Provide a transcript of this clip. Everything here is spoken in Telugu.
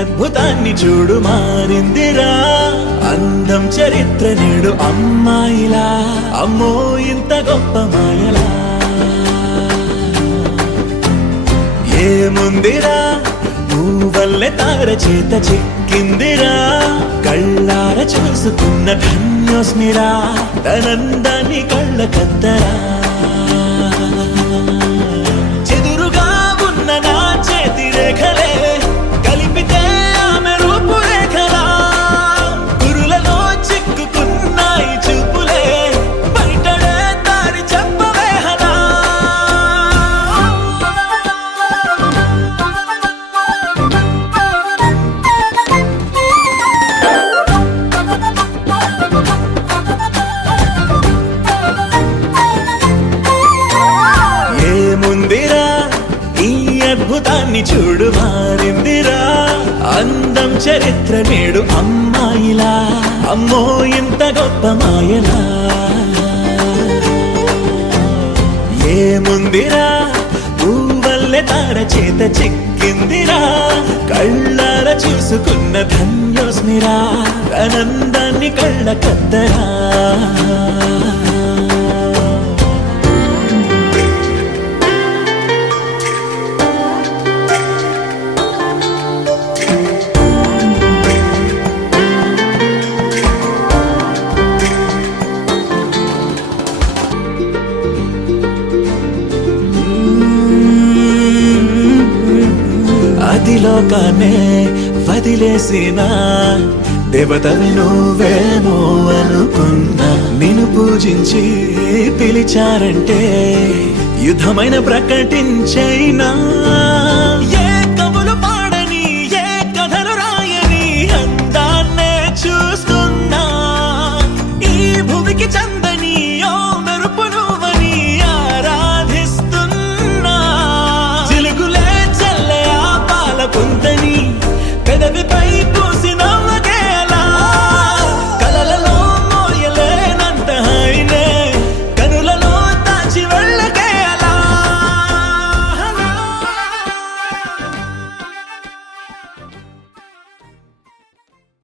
అద్భుతాన్ని చూడు మారిందిరా అందం చరిత్ర నేడు అమ్మాయిలా అమ్మో ఇంత గొప్ప మాయలా ఏముందిరా నువ్వల్లే తార చేత చిక్కిందిరా కళ్ళార చూసుకున్న ధన్యోస్మిరా తనందాన్ని కళ్ళ కద్దరా చెదురుగా ఉన్న నా చేతి రేఖలే కలిపితే ఆమె రూపురేఖలా గురులలో చిక్కుకున్నాయి చూపులే బయటడే దారి చెప్పవేహలా ఏముందిరా ఈ అద్భుతాన్ని చూడు మారిందిరా అందం చరిత్ర నేడు అమ్మాయిలా అమ్మో ఇంత గొప్ప మాయలా ఏముందిరా పువ్వల్లె తార చేత చిక్కిందిరా కళ్ళార చూసుకున్న ధన్యోస్మిరా ఆనందాన్ని కళ్ళ కద్దరా అదిలోకానే వదిలేసిన దేవతవి నువ్వేమో అనుకున్నా నిన్ను పూజించి పిలిచారంటే యుద్ధమైన ప్రకటించైనా